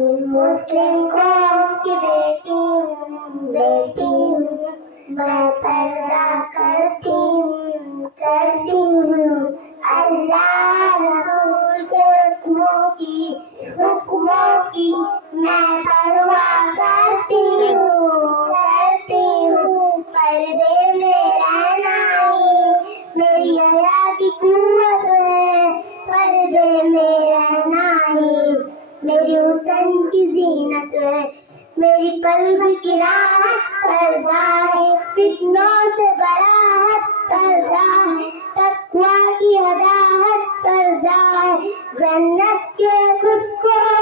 मुस्लिम कौम की बेटी हूँ, मैं पर्दा करती हूँ। अल्लाह रसूल के हुक्मों की मैं परवाह करती हूँ। पर्दे में रहना ही मेरी हया की कुव्वत है। पर्दे में रहना ही मेरी हुस्न की जीनत है। मेरी पल्ब की राहत पर्दा है, फितनों से बराहत पर्दा है, तक़वा की हदायत पर्दा है, जन्नत के खुद को